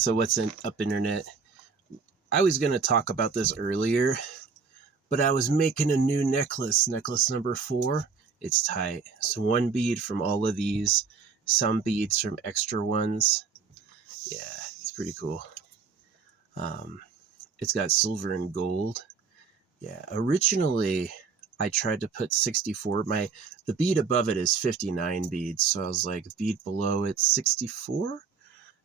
So what's up, internet? I was going to talk about this earlier, but I was making a new necklace number 4. It's tight. So 1 bead from all of these, some beads from extra ones. Yeah, it's pretty cool. It's got silver and gold. Yeah, originally I tried to put 64. The bead above it is 59 beads, so I was like, bead below it's 64,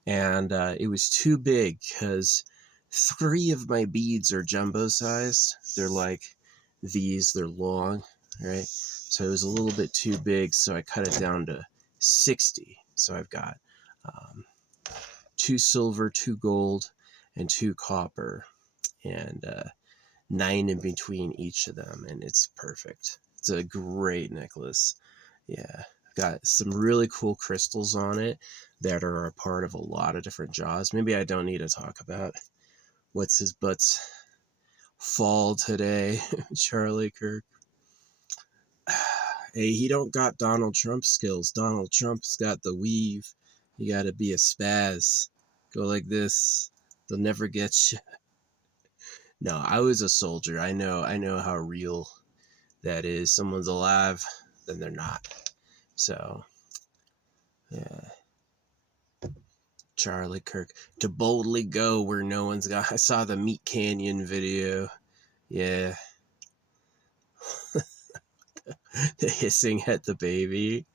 and it was too big because 3 of my beads are jumbo sized. They're like these, they're long, right? So it was a little bit too big, so I cut it down to 60. So I've got 2 silver, 2 gold, and 2 copper, and 9 in between each of them, and it's perfect. It's a great necklace. Yeah, got some really cool crystals on it that are a part of a lot of different jaws. Maybe I don't need to talk about what's his butt's fall today. Charlie Kirk. Hey, he don't got Donald Trump skills. Donald Trump's got the weave. You gotta be a spaz. Go like this. They'll never get you. No, I was a soldier. I know how real that is. Someone's alive, then they're not. So, yeah. Charlie Kirk. To boldly go where no one's got. I saw the Meat Canyon video. Yeah. The hissing at the baby.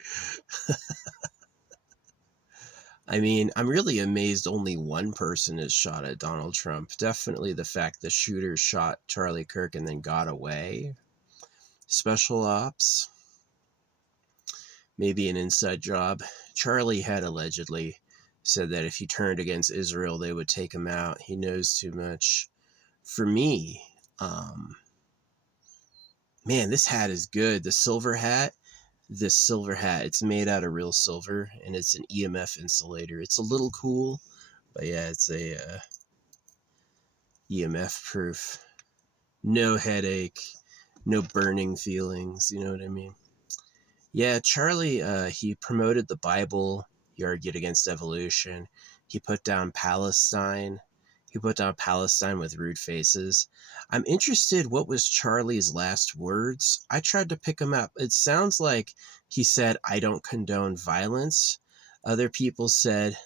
I mean, I'm really amazed only one person has shot at Donald Trump. Definitely the fact the shooter shot Charlie Kirk and then got away. Special ops. Maybe an inside job. Charlie had allegedly said that if he turned against Israel, they would take him out. He knows too much. For me, man, this hat is good. The silver hat, it's made out of real silver, and it's an EMF insulator. It's a little cool, but yeah, it's a EMF proof. No headache, no burning feelings, you know what I mean? Yeah, Charlie, he promoted the Bible. He argued against evolution. He put down Palestine. He put down Palestine with rude faces. I'm interested, what was Charlie's last words? I tried to pick him up. It sounds like he said, I don't condone violence. Other people said,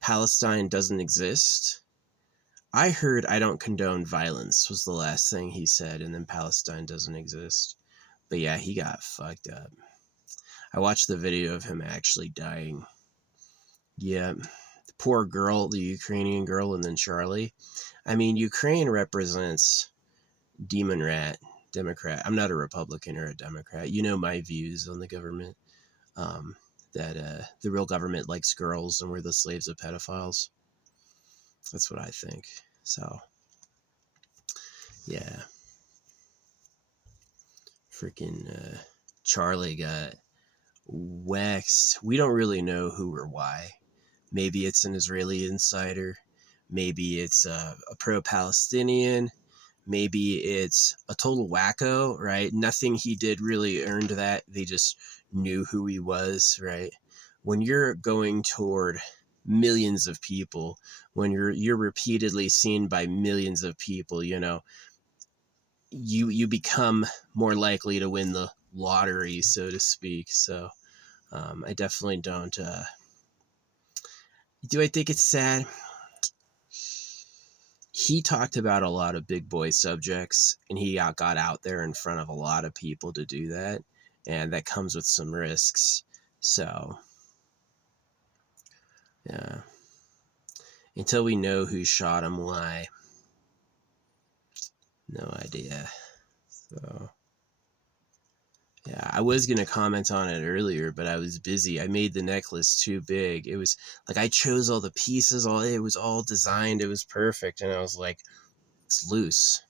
Palestine doesn't exist. I heard, I don't condone violence was the last thing he said, and then Palestine doesn't exist. But yeah, he got fucked up. I watched the video of him actually dying. Yeah, the poor girl, the Ukrainian girl, and then Charlie. I mean, Ukraine represents demon rat, Democrat. I'm not a Republican or a Democrat. You know my views on the government. That the real government likes girls and we're the slaves of pedophiles. That's what I think. So, yeah. Freaking Charlie got waxed. We don't really know who or why. Maybe it's an Israeli insider. Maybe it's a pro-Palestinian. Maybe it's a total wacko, right? Nothing he did really earned that. They just knew who he was, right? When you're going toward millions of people, when you're repeatedly seen by millions of people, you know, you become more likely to win the lottery, so to speak. So I definitely don't. Do I think it's sad? He talked about a lot of big boy subjects, and he got out there in front of a lot of people to do that, and that comes with some risks. So, yeah. Until we know who shot him, why? No idea. So, yeah, I was going to comment on it earlier, but I was busy. I made the necklace too big. It was like I chose all the pieces, it was all designed. It was perfect. And I was like, it's loose.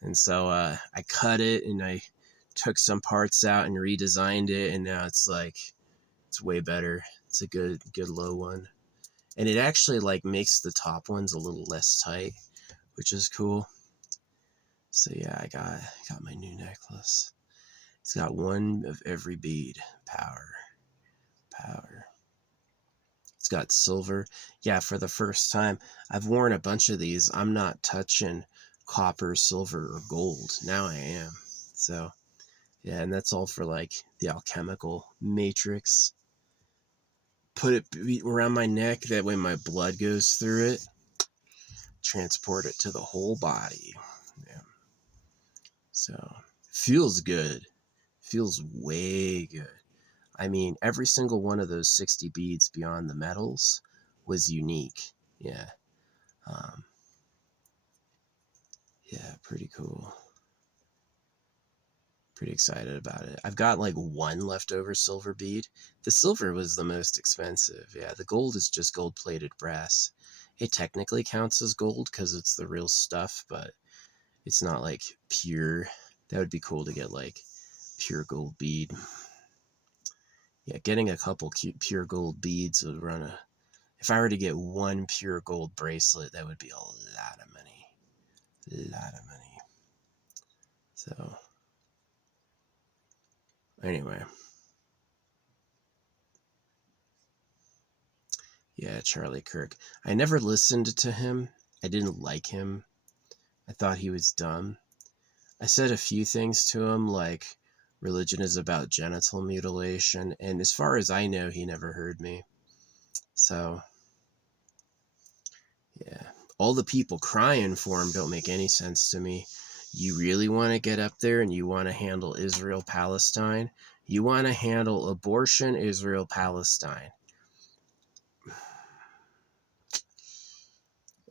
And so I cut it and I took some parts out and redesigned it. And now it's like, it's way better. It's a good low one. And it actually like makes the top ones a little less tight, which is cool. So yeah, I got my new necklace. It's got 1 of every bead. Power. It's got got silver. Yeah, for the first time. I've worn a bunch of these. I'm not touching copper, silver, or gold. Now I am. So, yeah, and that's all for like the alchemical matrix. Put it around my neck. That way my blood goes through it. Transport it to the whole body. Yeah. So, feels good. Feels way good. I mean, every single one of those 60 beads beyond the metals was unique. Yeah. Yeah, pretty cool. Pretty excited about it. I've got like one leftover silver bead. The silver was the most expensive. Yeah, the gold is just gold-plated brass. It technically counts as gold because it's the real stuff, but it's not like pure. That would be cool to get like pure gold bead. Yeah, getting a couple pure gold beads would run a... If I were to get one pure gold bracelet, that would be a lot of money. A lot of money. So, anyway. Yeah, Charlie Kirk. I never listened to him. I didn't like him. I thought he was dumb. I said a few things to him, like religion is about genital mutilation, and as far as I know, he never heard me. So, yeah. All the people crying for him don't make any sense to me. You really want to get up there and you want to handle Israel-Palestine? You want to handle abortion, Israel-Palestine?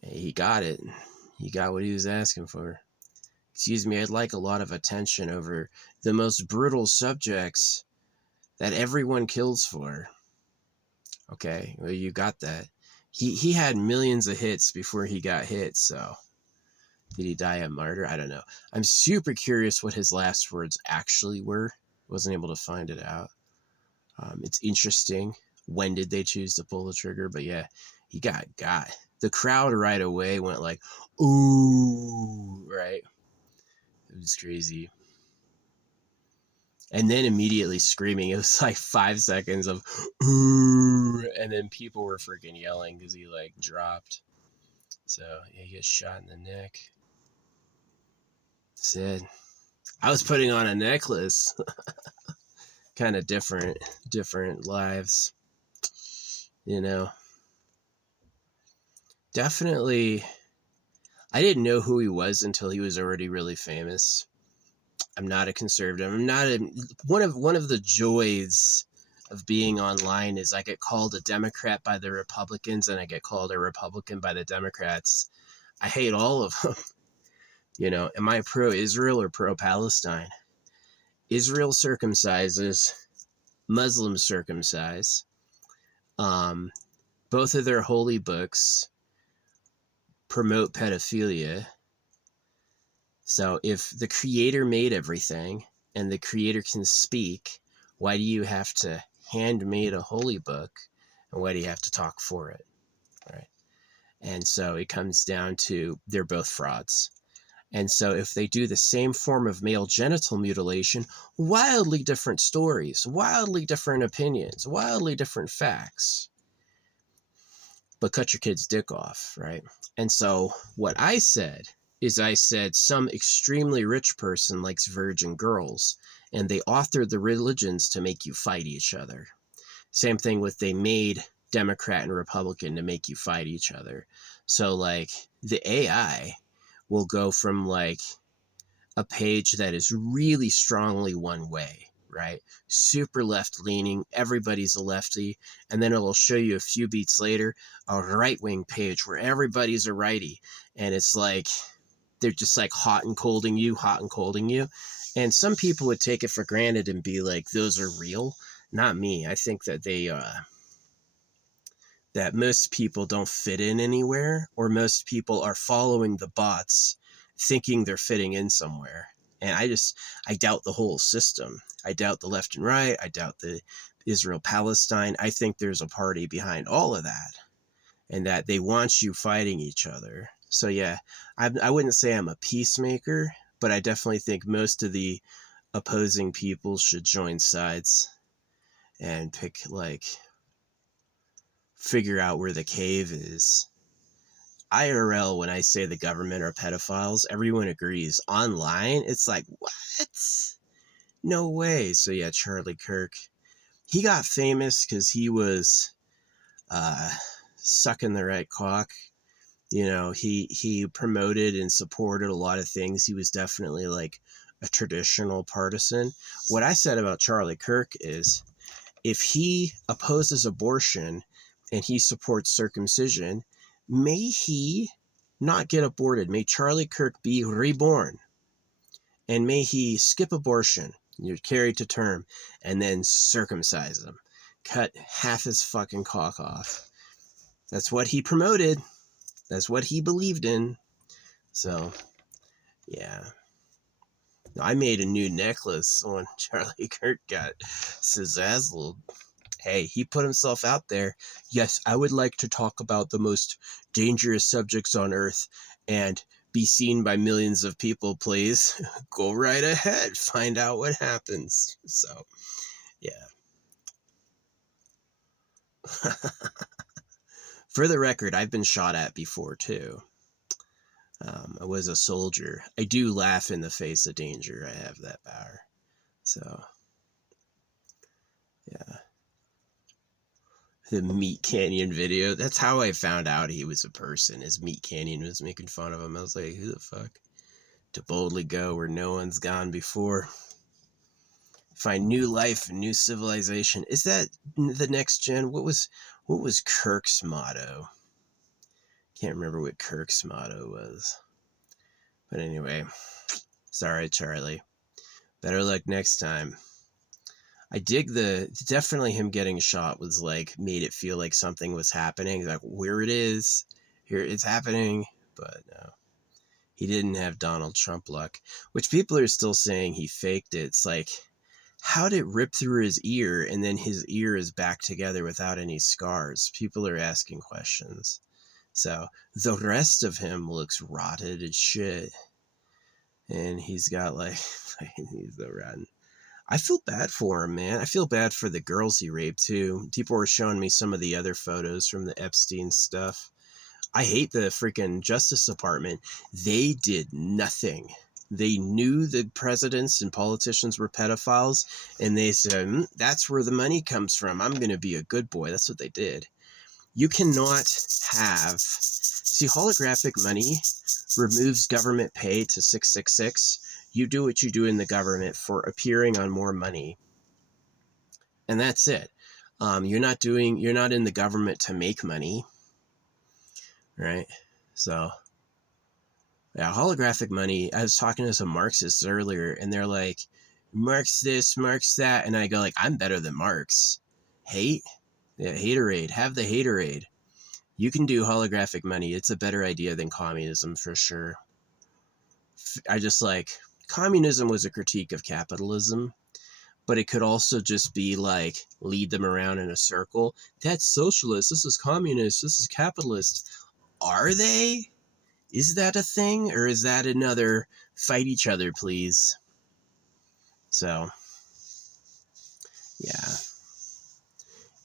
He got it. He got what he was asking for. Excuse me, I'd like a lot of attention over the most brutal subjects that everyone kills for. Okay, well, you got that. He had millions of hits before he got hit, so did he die a martyr? I don't know. I'm super curious what his last words actually were. Wasn't able to find it out. It's interesting. When did they choose to pull the trigger? But yeah, he got. The crowd right away went like, ooh, right? It was crazy. And then immediately screaming. It was like 5 seconds of ooh, and then people were freaking yelling because he like dropped. So yeah, he gets shot in the neck. Said, I was putting on a necklace. Kind of different lives, you know. Definitely, I didn't know who he was until he was already really famous. I'm not a conservative. I'm not a, one of the joys of being online is I get called a Democrat by the Republicans and I get called a Republican by the Democrats. I hate all of them. You know, am I pro-Israel or pro-Palestine? Israel circumcises, Muslims circumcise. Both of their holy books promote pedophilia. So if the creator made everything and the creator can speak, why do you have to handmade a holy book and why do you have to talk for it? Right. And so it comes down to they're both frauds. And so if they do the same form of male genital mutilation, wildly different stories, wildly different opinions, wildly different facts. But cut your kid's dick off, right? And so what I said is I said some extremely rich person likes virgin girls, and they authored the religions to make you fight each other. Same thing with they made Democrat and Republican to make you fight each other. So like the AI will go from like a page that is really strongly one way, right? Super left leaning, everybody's a lefty, and then it'll show you a few beats later a right wing page where everybody's a righty, and it's like they're just like hot and colding you. And some people would take it for granted and be like, those are real. Not me. I think that that most people don't fit in anywhere, or most people are following the bots thinking they're fitting in somewhere. And I doubt the whole system. I doubt the left and right. I doubt the Israel-Palestine. I think there's a party behind all of that and that they want you fighting each other. So yeah, I wouldn't say I'm a peacemaker, but I definitely think most of the opposing people should join sides and pick like figure out where the cave is. IRL, when I say the government are pedophiles, everyone agrees. Online, it's like, what? No way. So yeah, Charlie Kirk. He got famous because he was sucking the right cock. You know, he promoted and supported a lot of things. He was definitely like a traditional partisan. What I said about Charlie Kirk is, if he opposes abortion and he supports circumcision, may he not get aborted. May Charlie Kirk be reborn. And may he skip abortion, you're carried to term, and then circumcise him. Cut half his fucking cock off. That's what he promoted. That's what he believed in. So, yeah. I made a new necklace when Charlie Kirk got skedazzled. Hey, he put himself out there. Yes, I would like to talk about the most dangerous subjects on Earth and be seen by millions of people, please. Go right ahead. Find out what happens. So, yeah. For the record, I've been shot at before, too. I was a soldier. I do laugh in the face of danger. I have that power. So, yeah. The Meat Canyon video. That's how I found out he was a person, as Meat Canyon was making fun of him. I was like, who the fuck? To boldly go where no one's gone before. Find new life and new civilization. Is that the next gen? What was Kirk's motto? Can't remember what Kirk's motto was. But anyway, sorry, Charlie. Better luck next time. I dig definitely him getting shot was like, made it feel like something was happening. Like, where it is, here it's happening. But no, he didn't have Donald Trump luck, which people are still saying he faked it. It's like, how did it rip through his ear and then his ear is back together without any scars? People are asking questions. So the rest of him looks rotted as shit. And he's got like, he's so rotten. I feel bad for him, man. I feel bad for the girls he raped, too. People were showing me some of the other photos from the Epstein stuff. I hate the freaking Justice Department. They did nothing. They knew the presidents and politicians were pedophiles, and they said, that's where the money comes from. I'm going to be a good boy. That's what they did. You cannot have... See, holographic money removes government pay to 666. You do what you do in the government for appearing on more money. And that's it. You're not in the government to make money. Right? So, yeah, holographic money. I was talking to some Marxists earlier, and they're like, Marx this, Marx that. And I go like, I'm better than Marx. Hate? Yeah, haterade. Have the haterade. You can do holographic money. It's a better idea than communism for sure. I just like... Communism was a critique of capitalism, but it could also just be like, lead them around in a circle. That's socialist. This is communist. This is capitalist. Are they? Is that a thing? Or is that another fight each other, please? So, yeah.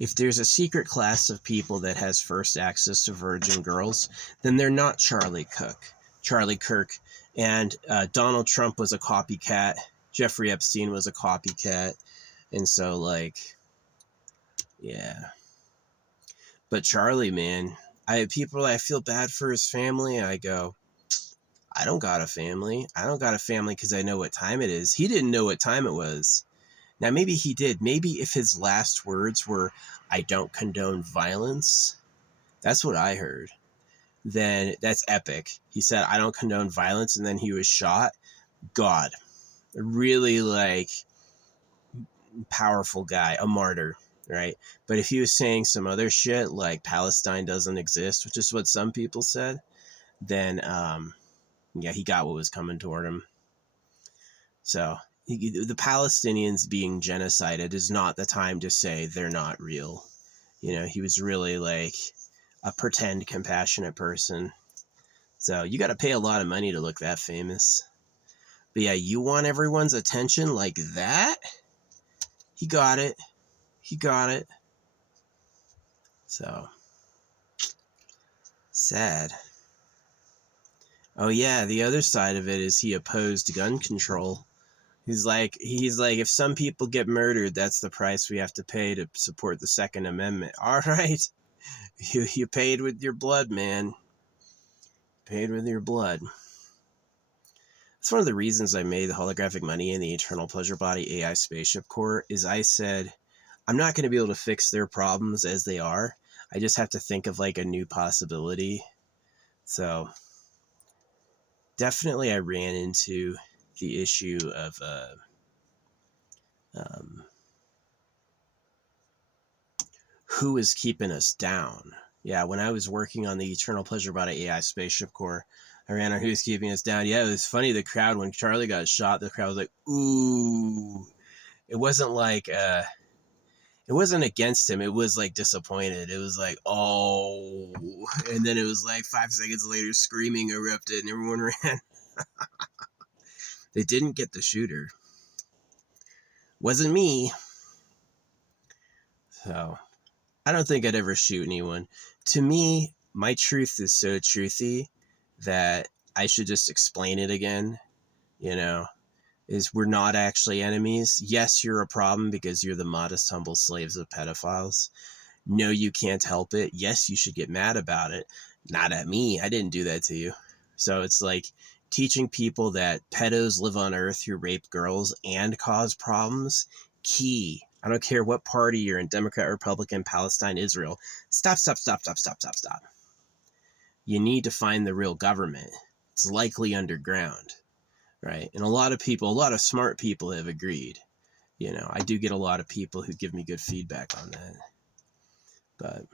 If there's a secret class of people that has first access to virgin girls, then they're not Charlie Kirk. And Donald Trump was a copycat. Jeffrey Epstein was a copycat. And so, like, yeah. But Charlie, man, I feel bad for his family. I go, I don't got a family. I don't got a family because I know what time it is. He didn't know what time it was. Now, maybe he did. Maybe if his last words were, I don't condone violence. That's what I heard. Then that's epic. He said, I don't condone violence, and then he was shot. God. Really, like, powerful guy. A martyr, right? But if he was saying some other shit, like Palestine doesn't exist, which is what some people said, then, yeah, he got what was coming toward him. So, the Palestinians being genocided is not the time to say they're not real. You know, he was really, like... a pretend compassionate person. So you got to pay a lot of money to look that famous. But yeah, you want everyone's attention like that? He got it. So, Sad. Oh yeah, the other side of it is he opposed gun control. He's like, if some people get murdered, that's the price we have to pay to support the Second Amendment. All right, you paid with your blood, man. Paid with your blood. That's one of the reasons I made the holographic money and the eternal pleasure body AI spaceship core. Is I said, I'm not going to be able to fix their problems as they are. I just have to think of like a new possibility. So definitely I ran into the issue of who is keeping us down. Yeah, when I was working on the Eternal Pleasure Body AI spaceship core, I ran on who's keeping us down. Yeah, it was funny. The crowd, when Charlie got shot, the crowd was like, ooh. It wasn't like, it wasn't against him. It was like disappointed. It was like, oh. And then it was like 5 seconds later, screaming erupted and everyone ran. They didn't get the shooter. Wasn't me. So I don't think I'd ever shoot anyone. To me, my truth is so truthy that I should just explain it again, you know, is we're not actually enemies. Yes, you're a problem because you're the modest, humble slaves of pedophiles. No, you can't help it. Yes, you should get mad about it. Not at me. I didn't do that to you. So it's like teaching people that pedos live on Earth who rape girls and cause problems. Key. I don't care what party you're in, Democrat, Republican, Palestine, Israel. Stop. You need to find the real government. It's likely underground, right? And a lot of smart people have agreed. You know, I do get a lot of people who give me good feedback on that. But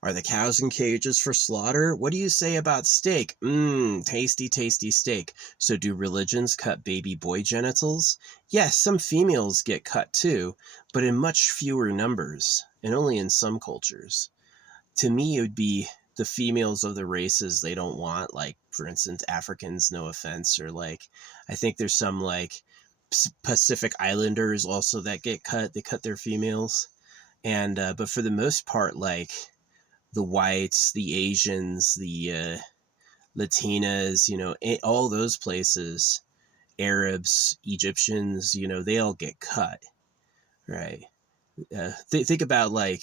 are the cows in cages for slaughter? What do you say about steak? Tasty, tasty steak. So do religions cut baby boy genitals? Yes, some females get cut too, but in much fewer numbers, and only in some cultures. To me, it would be the females of the races they don't want, like, for instance, Africans, no offense, or like, I think there's some like Pacific Islanders also that get cut. They cut their females. And, but for the most part, like, the whites, the Asians, the Latinas, you know, all those places, Arabs, Egyptians, you know, they all get cut, right? Think about like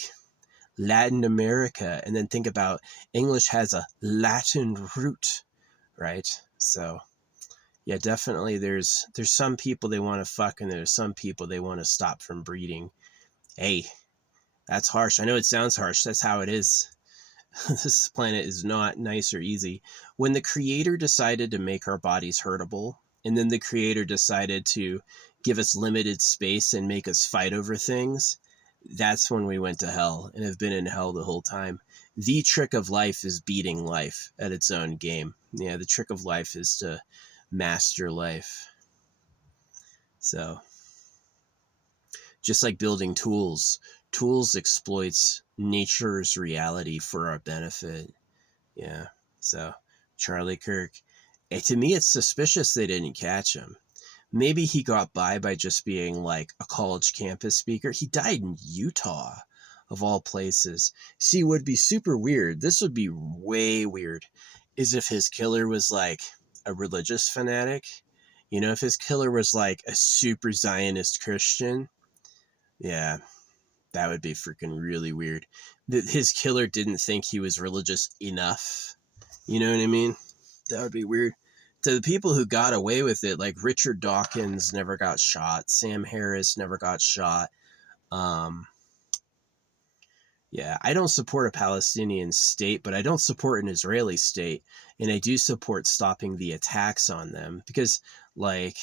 Latin America, and then think about English has a Latin root, right? So yeah, definitely there's some people they want to fuck, and there's some people they want to stop from breeding. Hey, that's harsh. I know it sounds harsh. That's how it is. This planet is not nice or easy. When the creator decided to make our bodies hurtable, and then the creator decided to give us limited space and make us fight over things, that's when we went to hell and have been in hell the whole time. The trick of life is beating life at its own game. Yeah, the trick of life is to master life. So, just like building tools exploits nature's reality for our benefit. Yeah. So Charlie Kirk, to me, it's suspicious they didn't catch him. Maybe he got by just being like a college campus speaker. He died in Utah, of all places. See, what would be super weird, this would be way weird, is if his killer was like a religious fanatic. You know, if his killer was like a super Zionist Christian. Yeah, that would be freaking really weird. His killer didn't think he was religious enough. You know what I mean? That would be weird. To the people who got away with it, like Richard Dawkins never got shot. Sam Harris never got shot. Yeah, I don't support a Palestinian state, but I don't support an Israeli state. And I do support stopping the attacks on them because, like,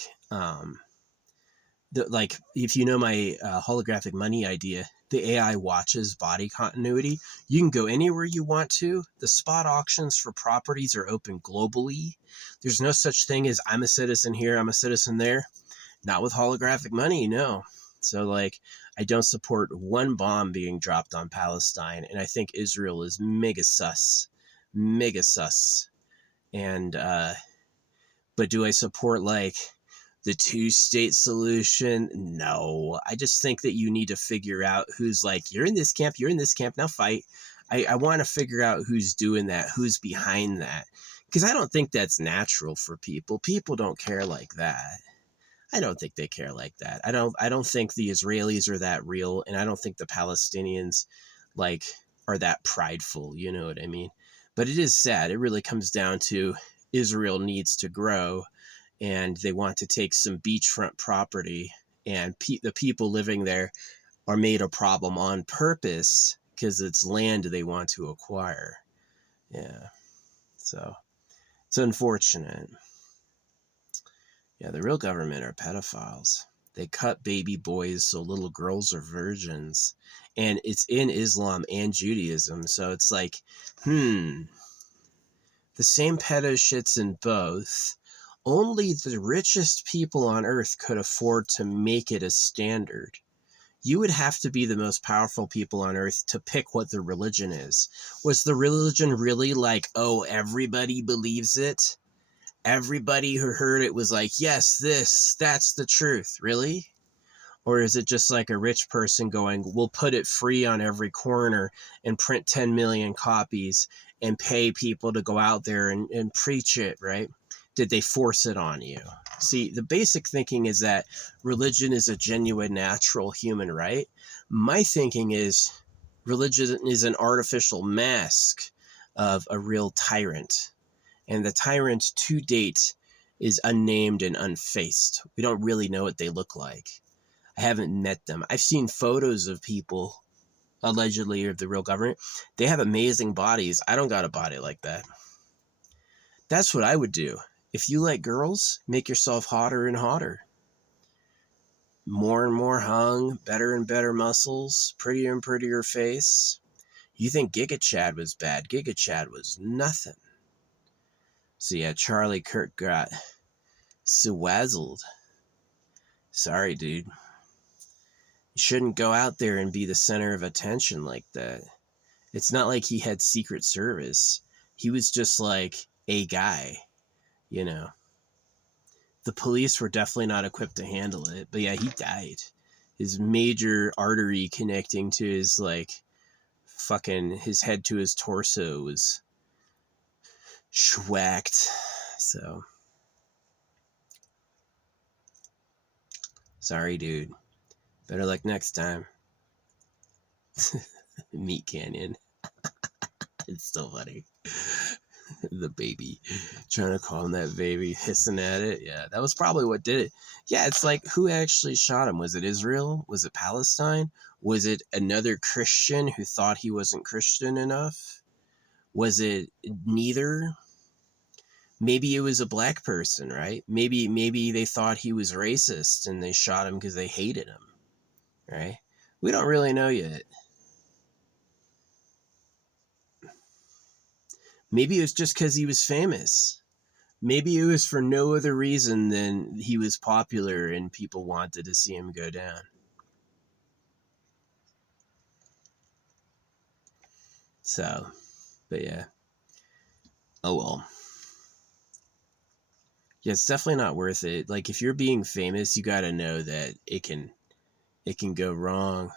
if you know my holographic money idea, the AI watches body continuity. You can go anywhere you want to. The spot auctions for properties are open globally. There's no such thing as I'm a citizen here, I'm a citizen there. Not with holographic money, no. So like, I don't support one bomb being dropped on Palestine, and I think Israel is mega sus. And but do I support like the 2-state solution? No. I just think that you need to figure out who's like, you're in this camp, now fight. I want to figure out who's doing that, who's behind that. Because I don't think that's natural for people. People don't care like that. I don't think they care like that. I don't think the Israelis are that real, and I don't think the Palestinians like are that prideful, you know what I mean? But it is sad. It really comes down to Israel needs to grow, and they want to take some beachfront property, and the people living there are made a problem on purpose because it's land they want to acquire. Yeah. So it's unfortunate. Yeah, the real government are pedophiles. They cut baby boys so little girls are virgins. And it's in Islam and Judaism. So it's like, the same pedo shits in both. Only the richest people on earth could afford to make it a standard. You would have to be the most powerful people on earth to pick what the religion is. Was the religion really like, oh, everybody believes it? Everybody who heard it was like, yes, that's the truth. Really? Or is it just like a rich person going, we'll put it free on every corner and print 10 million copies and pay people to go out there and preach it, right? Did they force it on you? See, the basic thinking is that religion is a genuine, natural human right. My thinking is religion is an artificial mask of a real tyrant. And the tyrant to date is unnamed and unfaced. We don't really know what they look like. I haven't met them. I've seen photos of people, allegedly of the real government. They have amazing bodies. I don't got a body like that. That's what I would do. If you like girls, make yourself hotter and hotter. More and more hung, better and better muscles, prettier and prettier face. You think Giga Chad was bad. Giga Chad was nothing. So yeah, Charlie Kirk got swazzled. Sorry, dude. You shouldn't go out there and be the center of attention like that. It's not like he had Secret Service. He was just like a guy, you know. The police were definitely not equipped to handle it. But yeah, he died. His major artery connecting to his, like, fucking, his head to his torso was schwacked. So, sorry, dude. Better luck next time. Meat Canyon. It's still funny. The baby. Trying to call him that baby. Hissing at it. Yeah, that was probably what did it. Yeah, it's like, who actually shot him? Was it Israel? Was it Palestine? Was it another Christian who thought he wasn't Christian enough? Was it neither? Maybe it was a black person, right? Maybe they thought he was racist and they shot him because they hated him, right? We don't really know yet. Maybe it was just because he was famous. Maybe it was for no other reason than he was popular and people wanted to see him go down. So, but yeah. Oh well. Yeah, it's definitely not worth it. Like, if you're being famous, you gotta know that it can go wrong.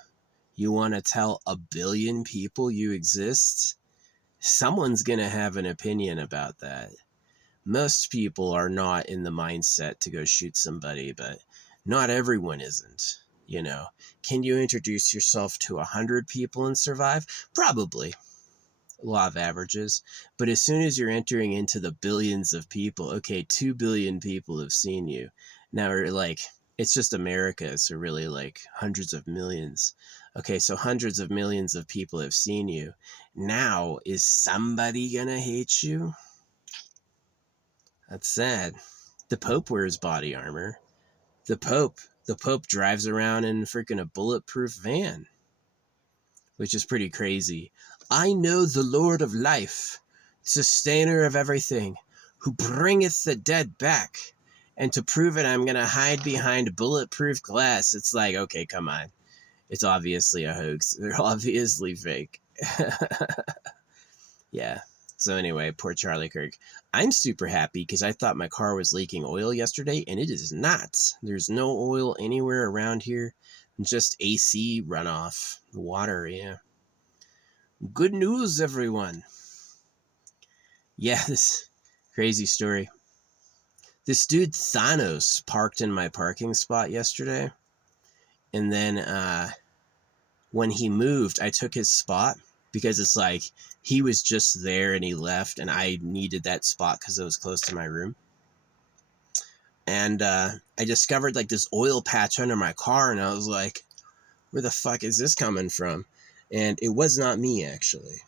You want to tell 1 billion people you exist? Someone's gonna have an opinion about that. Most people are not in the mindset to go shoot somebody, but not everyone isn't, you know. Can you introduce yourself to 100 people and survive? Probably. Law of averages. But as soon as you're entering into the billions of people, okay, 2 billion people have seen you. Now we're like, it's just America, so really like hundreds of millions. Okay, so hundreds of millions of people have seen you. Now, is somebody gonna hate you? That's sad. The Pope wears body armor. The Pope drives around in freaking a bulletproof van, which is pretty crazy. I know the Lord of life, sustainer of everything, who bringeth the dead back. And to prove it, I'm going to hide behind bulletproof glass. It's like, okay, come on. It's obviously a hoax. They're obviously fake. Yeah. So anyway, poor Charlie Kirk. I'm super happy because I thought my car was leaking oil yesterday, and it is not. There's no oil anywhere around here. Just AC runoff. Water, yeah. Good news, everyone. Yeah, this crazy story. This dude Thanos parked in my parking spot yesterday, and then when he moved, I took his spot because it's like he was just there and he left, and I needed that spot because it was close to my room. And I discovered like this oil patch under my car, and I was like, where the fuck is this coming from? And it was not me, actually.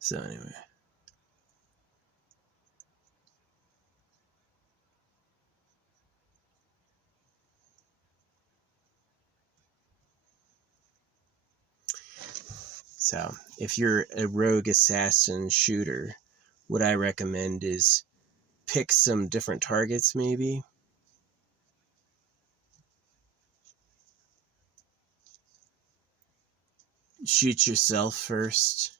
So anyway. So if you're a rogue assassin shooter, what I recommend is pick some different targets, maybe. Shoot yourself first.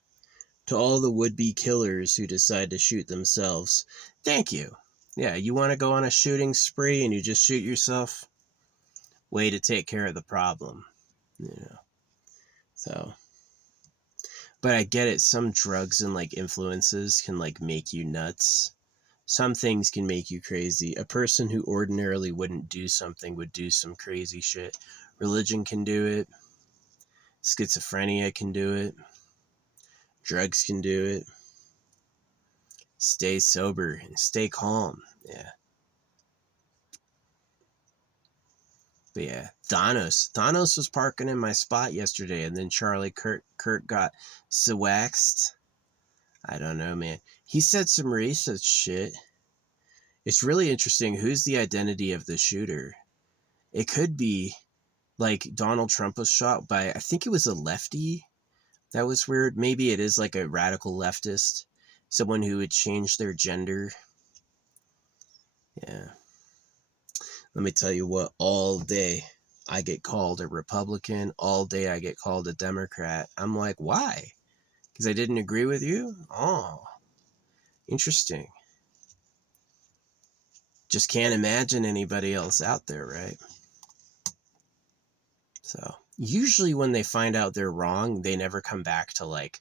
To all the would-be killers who decide to shoot themselves, thank you. Yeah, you want to go on a shooting spree and you just shoot yourself? Way to take care of the problem. So, but I get it. Some drugs and like influences can like make you nuts. Some things can make you crazy. A person who ordinarily wouldn't do something would do some crazy shit. Religion can do it. Schizophrenia can do it. Drugs can do it. Stay sober and stay calm. Yeah. But yeah, Thanos was parking in my spot yesterday, and then Charlie Kirk got waxed. I don't know, man. He said some racist shit. It's really interesting. Who's the identity of the shooter? It could be like Donald Trump was shot by, I think it was a lefty. That was weird. Maybe it is like a radical leftist, someone who would change their gender. Yeah. Let me tell you what, all day I get called a Republican. All day I get called a Democrat. I'm like, why? Because I didn't agree with you? Oh, interesting. Just can't imagine anybody else out there, right? So usually when they find out they're wrong, they never come back to like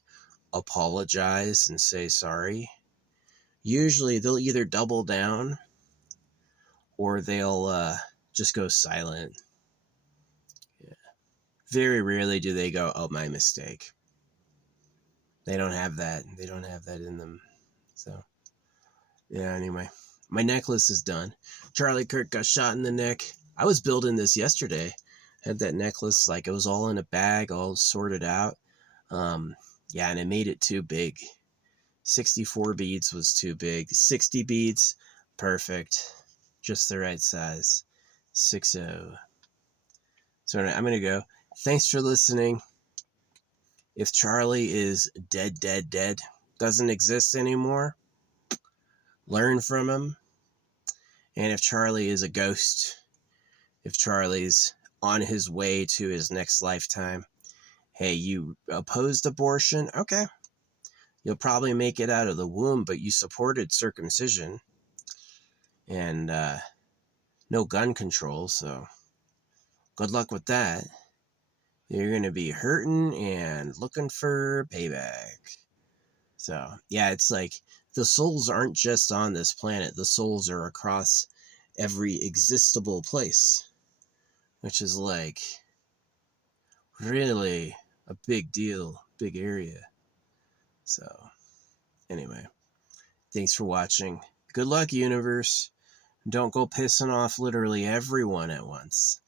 apologize and say sorry. Usually they'll either double down or they'll just go silent. Yeah. Very rarely do they go, oh, my mistake. They don't have that. They don't have that in them. So, yeah, anyway. My necklace is done. Charlie Kirk got shot in the neck. I was building this yesterday. Had that necklace, like it was all in a bag, all sorted out. Yeah, and it made it too big. 64 beads was too big. 60 beads, perfect. Just the right size. 60. So I'm going to go. Thanks for listening. If Charlie is dead, doesn't exist anymore, learn from him. And if Charlie is a ghost, if Charlie's on his way to his next lifetime, hey, you opposed abortion? Okay. You'll probably make it out of the womb, but you supported circumcision and no gun control, so good luck with that. You're going to be hurting and looking for payback. So, yeah, it's like the souls aren't just on this planet. The souls are across every existable place, which is like really a big deal, big area. So, anyway, thanks for watching. Good luck, universe. Don't go pissing off literally everyone at once.